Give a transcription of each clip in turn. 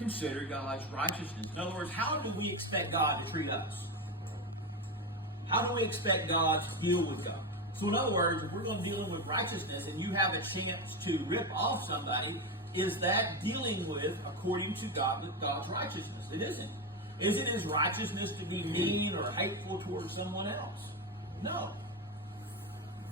consider God's righteousness. In other words, how do we expect God to treat us? How do we expect God to deal with God? So in other words, if we're going to deal with righteousness and you have a chance to rip off somebody, is that dealing with according to God's righteousness? It isn't. Is it his righteousness to be mean or hateful towards someone else? No.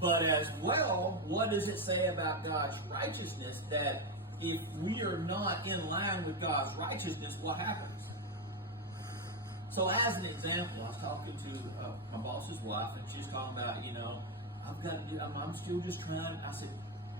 But as well, what does it say about God's righteousness? That if we are not in line with God's righteousness, what happens? So as an example, I was talking to my boss's wife, and she's talking about, I'm still just trying. I said,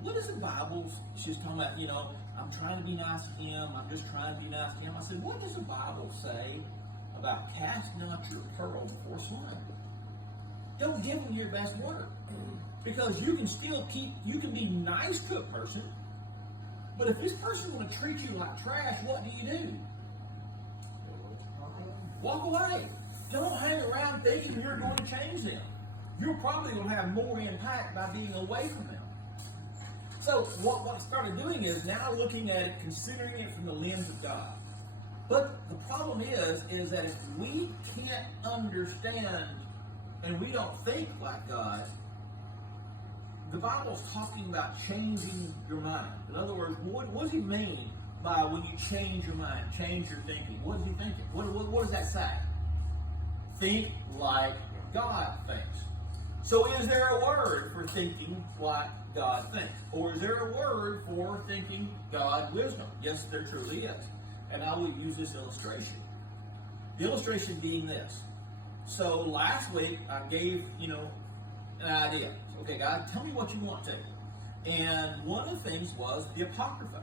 what is the Bible? She's talking about, I'm trying to be nice to him. I'm just trying to be nice to him. I said, what does the Bible say about casting out your pearl before swine? Don't give them your best work. Because you can be nice to a person, but if this person want to treat you like trash, what do? Walk away. Don't hang around thinking you're going to change them. You're probably going to have more impact by being away from them. So what I started doing is now looking at it, considering it from the lens of God. But the problem is that if we can't understand and we don't think like God, the Bible's talking about changing your mind. In other words, what does he mean by when you change your mind, change your thinking? What is he thinking? What does that say? Think like God thinks. So is there a word for thinking like God thinks? Or is there a word for thinking God wisdom? Yes, there truly is. And I will use this illustration. The illustration being this. So last week I gave, an idea. Okay, God, tell me what you want to. And one of the things was the Apocrypha.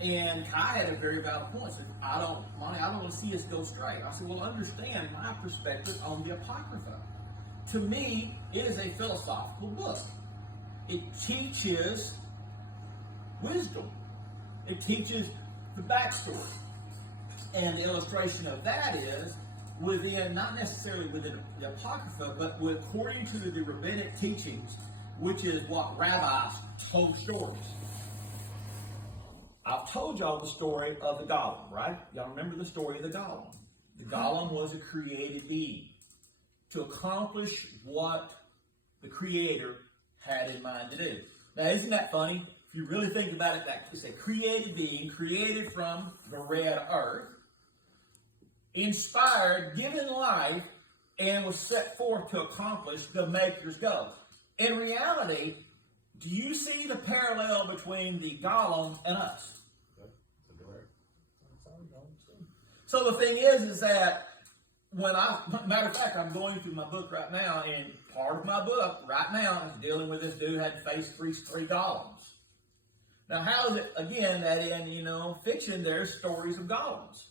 And Kai had a very valid point. Said, I don't want to see us go straight. I said, well, understand my perspective on the Apocrypha. To me, it is a philosophical book. It teaches wisdom. It teaches the backstory. And the illustration of that is within, not necessarily within the Apocrypha, but according to the rabbinic teachings, which is what rabbis told stories. I've told y'all the story of the Golem, right? Y'all remember the story of the Golem. The Golem was a created being to accomplish what the Creator had in mind to do. Now, isn't that funny? If you really think about it, it's a created being, created from the red earth, inspired, given life, and was set forth to accomplish the Maker's goal. In reality, do you see the parallel between the Golem and us? So the thing is that matter of fact, I'm going through my book right now, and part of my book right now is dealing with this dude who had to face three golems. Now, how is it, again, that in, fiction, there's stories of golems?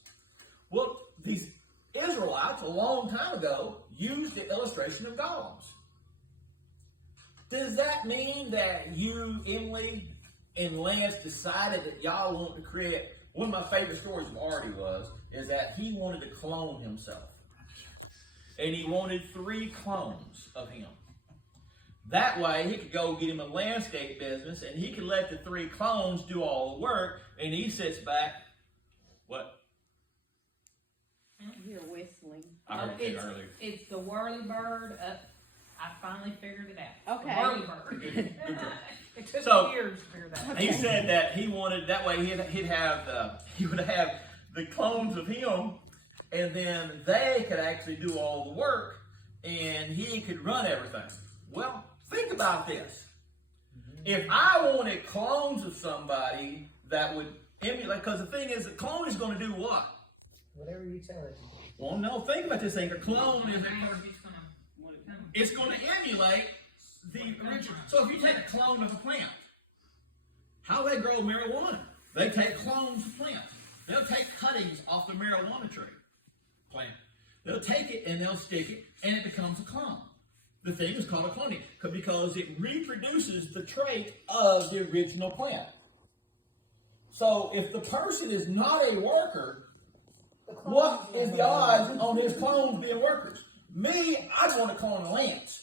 Well, these Israelites, a long time ago, used the illustration of golems. Does that mean that you, Emily, and Lance decided that y'all want to create, one of my favorite stories of Artie is that he wanted to clone himself. And he wanted 3 clones of him. That way, he could go get him a landscape business, and he could let the 3 clones do all the work, and he sits back. What? You're whistling. I heard it earlier. It's the whirly-bird. I finally figured it out. Okay. The whirly-bird. It took So, years to figure that out. He said that he wanted, that way he would have the clones of him, and then they could actually do all the work, and he could run everything. Well, think about this. If I wanted clones of somebody that would emulate, because the thing is, the clone is going to do what? Whatever you tell it to do. Well, no, think about this thing. A clone is it's going to emulate the original. So if you take a clone of a plant, how do they grow marijuana? They take clones of plants. They'll take cuttings off the marijuana tree plant. They'll take it and they'll stick it, and it becomes a clone. The thing is called a cloning because it reproduces the trait of the original plant. So if the person is not a worker, what is the odds on his clones being workers? Me, I want to clone Lance.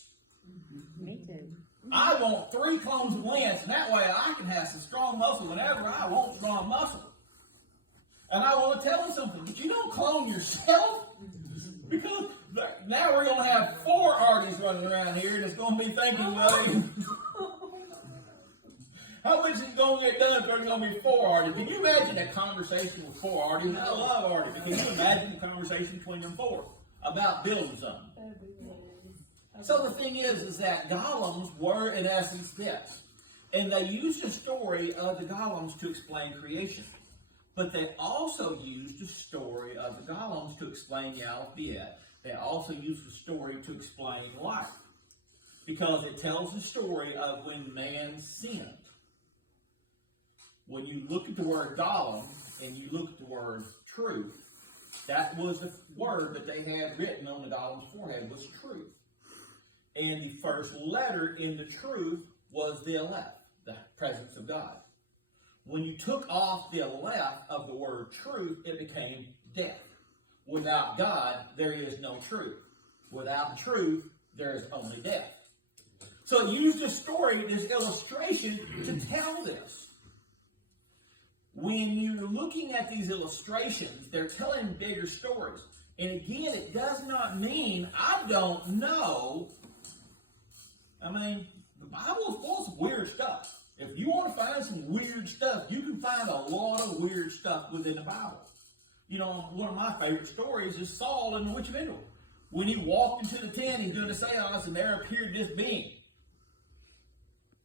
Me too. I want 3 clones of Lance, and that way I can have some strong muscle whenever I want strong muscle. And I want to tell them something, but you don't clone yourself, because now we're going to have 4 Arties running around here, and it's going to be thinking, well, how much is going to get done if there's going to be 4 Arties? Can you imagine a conversation with 4 Arties? I love Arties. Can you imagine a conversation between them 4 about building something? So the thing is that golems were in essence death. And they used the story of the golems to explain creation. But they also used the story of the golems to explain the Aleph. They also used the story to explain life. Because it tells the story of when man sinned. When you look at the word golem and you look at the word truth, that was the word that they had written on the golem's forehead was truth. And the first letter in the truth was the Aleph, the presence of God. When you took off the Aleph of the word truth, it became death. Without God, there is no truth. Without truth, there is only death. So use this story, this illustration, to tell this. When you're looking at these illustrations, they're telling bigger stories. And again, it does not mean I don't know. I mean, the Bible is full of weird stuff. If you want to find some weird stuff, you can find a lot of weird stuff within the Bible. You know, one of my favorite stories is Saul and the Witch of Endor. When he walked into the tent, he's doing a seance, and there appeared this being.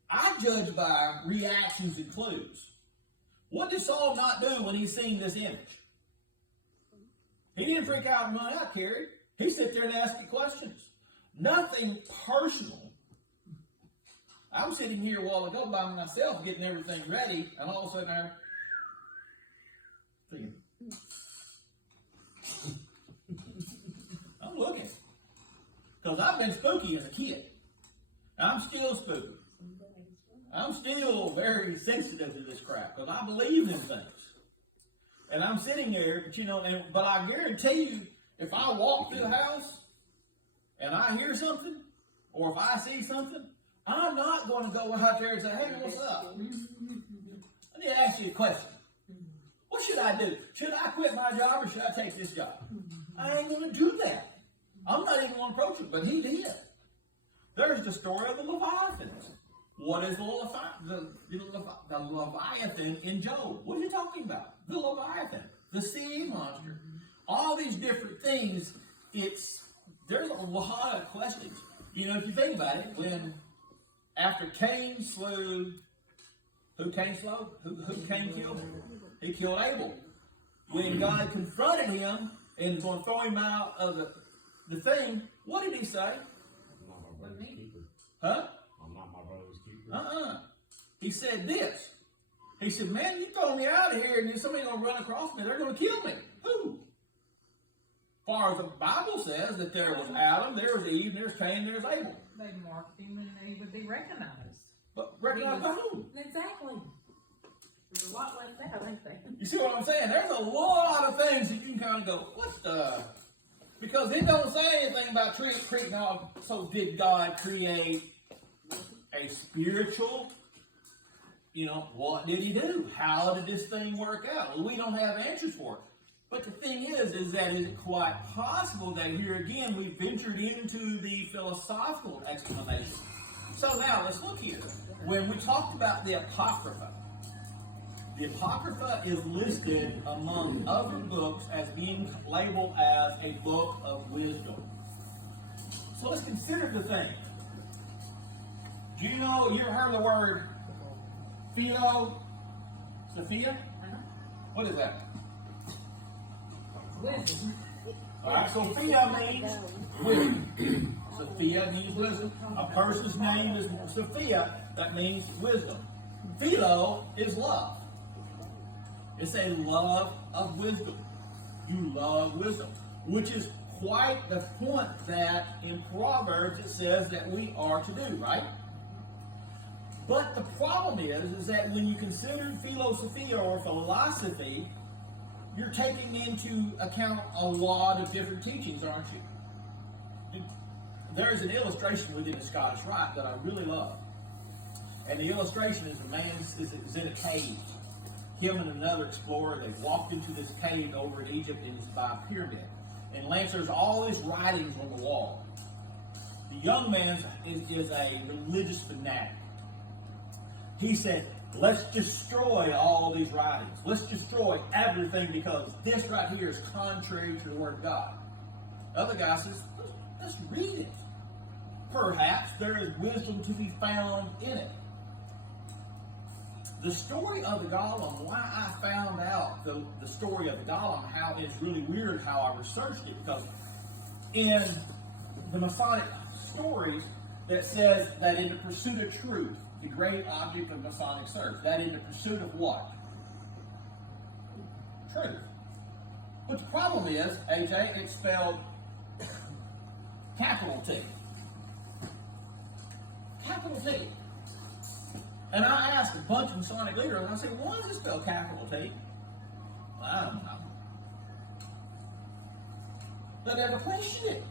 I judge by reactions and clues. What did Saul not do when he seen this image? He didn't freak out and run out, Carrie. He sat there and asked you questions. Nothing personal. I'm sitting here a while ago by myself getting everything ready, and all of a sudden I'm thinking, I'm looking. Because I've been spooky as a kid. I'm still spooky. I'm still very sensitive to this crap, because I believe in things. And I'm sitting there, but but I guarantee you, if I walk through the house and I hear something, or if I see something, I'm not going to go out there and say, hey, what's up? I need to ask you a question. What should I do? Should I quit my job or should I take this job? I ain't going to do that. I'm not even going to approach it, but he did. There's the story of the Leviathan. What is the Leviathan in Job? What are you talking about? The Leviathan, the sea monster. All these different things, there's a lot of questions. If you think about it, after Cain slew, who Cain slew? Who Cain killed? He killed Abel. When God confronted him and was going to throw him out of the thing, what did he say? I'm not my brother's keeper. Huh? I'm not my brother's keeper. He said this. He said, man, you throw me out of here and then somebody's going to run across me. They're going to kill me. Who? As far as the Bible says that there was Adam, there was Eve, there's Cain, there's Abel. They marked him and he would be recognized. But recognize by whom? Exactly. There's a lot like that, ain't there? You see what I'm saying? There's a lot of things that you can kind of go, what the? Because it don't say anything about treating all. So did God create a spiritual? What did he do? How did this thing work out? Well, we don't have answers for it. But the thing is that is it quite possible that here again we ventured into the philosophical explanation. So now let's look here. When we talked about the Apocrypha is listed among other books as being labeled as a book of wisdom. So let's consider the thing. Do you ever heard the word Sophia? What is that? Wisdom. Alright, Sophia means wisdom. Sophia means wisdom. A person's name is Sophia, that means wisdom. Philo is love. It's a love of wisdom. You love wisdom, which is quite the point that in Proverbs it says that we are to do, right? But the problem is that when you consider philosophia or philosophy, you're taking into account a lot of different teachings, aren't you? There's an illustration within the Scottish Rite that I really love. And the illustration is a man is in a cave. him and another explorer, they walked into this cave over in Egypt, and it's by a pyramid. And Lance, there's all these writings on the wall. The young man is a religious fanatic. He said, let's destroy all these writings. Let's destroy everything because this right here is contrary to the Word of God. The other guy says, let's read it. Perhaps there is wisdom to be found in it. The story of the Golem, why I found out the story of the Golem, how it's really weird how I researched it, because in the Masonic stories that says that in the pursuit of truth, the great object of Masonic search, that in the pursuit of what? Truth. But the problem is, AJ, it's spelled capital T. Capital T. And I asked a bunch of Masonic leaders, and I said, why does it spell capital T? Well, I don't know. They never questioned it.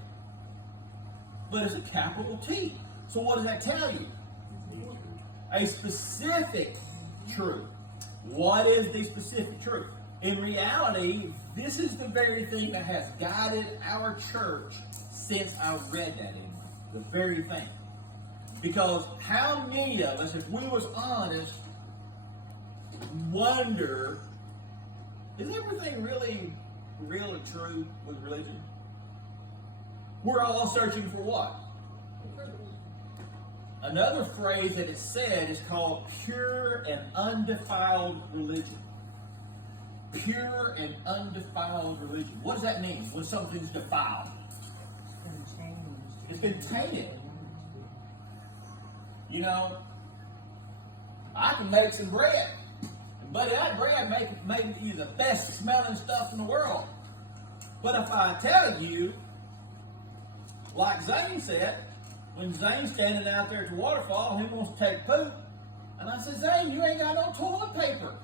But it's a capital T. So what does that tell you? A specific truth. What is the specific truth? In reality, this is the very thing that has guided our church since I read that in the very thing. Because how many of us, if we was honest, wonder, is everything really true with religion? We're all searching for what? Another phrase that is said is called pure and undefiled religion. Pure and undefiled religion. What does that mean when something's defiled? It's been tainted. You know, I can make some bread. But that bread may be the best smelling stuff in the world. But if I tell you, like Zane said, when Zane's standing out there at the waterfall, he wants to take poop. And I said, Zane, you ain't got no toilet paper.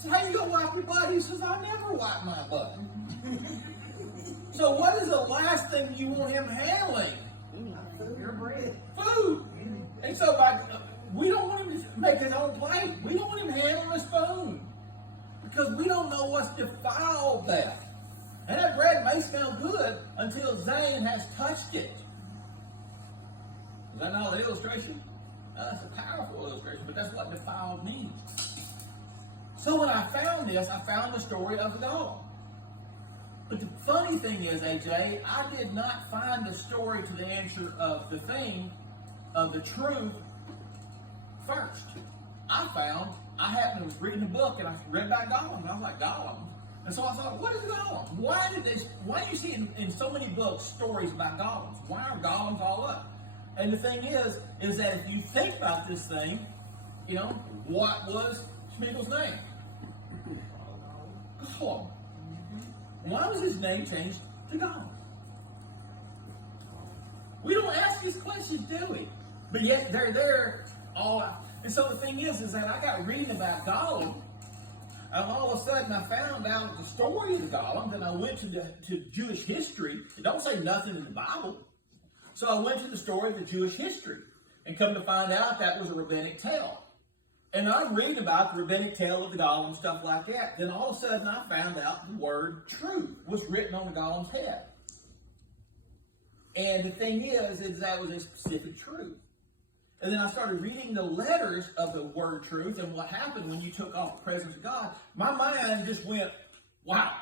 So how you gonna wipe your butt? He says, I never wipe my butt. So what is the last thing you want him handling? Your bread. Food. And so we don't want him to make his own plate. We don't want him handling his spoon. Because we don't know what's defiled that. And that bread may smell good until Zane has touched it. Is that not an illustration? That's a powerful illustration, but that's what defiled means. So when I found this, I found the story of the Golem. But the funny thing is, AJ, I did not find the story to the answer of the thing, of the truth, first. I was reading a book and I read about Golem, and I was like, Golem? And so I thought, what is a golem? Why do you see in so many books stories about golems? Why are golems all up? And the thing is that if you think about this thing, you know, what was Schmiegel's name? Golem. Why was his name changed to Golem? We don't ask these questions, do we? But yet they're there all out. And so the thing is that I got reading about Golem, and all of a sudden I found out the story of the Golem, and I went to Jewish history. It don't say nothing in the Bible. So I went to the story of the Jewish history, and come to find out that was a rabbinic tale. And I'm reading about the rabbinic tale of the Golem and stuff like that. Then all of a sudden I found out the word truth was written on the Golem's head. And the thing is that was a specific truth. And then I started reading the letters of the word truth and what happened when you took off the presence of God. My mind just went, wow.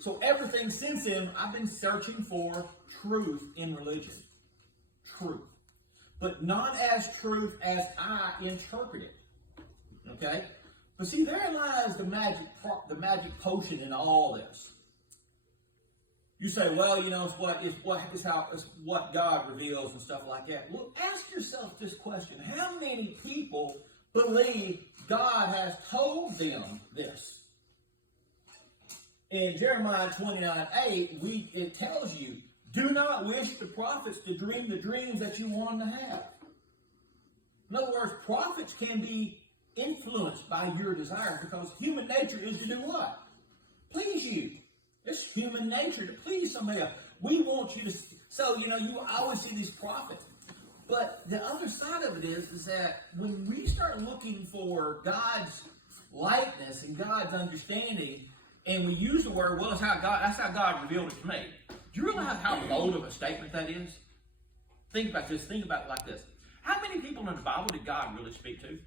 So everything since then, I've been searching for truth in religion. Truth. But not as truth as I interpret it. Okay? But see, therein lies the magic potion in all this. You say, well, you know, it's what God reveals and stuff like that. Well, ask yourself this question. How many people believe God has told them this? In Jeremiah 29:8, it tells you, do not wish the prophets to dream the dreams that you want them to have. In other words, prophets can be influenced by your desires because human nature is to do what? Please you. It's human nature to please somebody else. We want you to, so, you know, you always see these prophets. But the other side of it is that when we start looking for God's likeness and God's understanding, and we use the word, well, that's how God revealed it to me. Do you realize how bold of a statement that is? Think about this. Think about it like this. How many people in the Bible did God really speak to?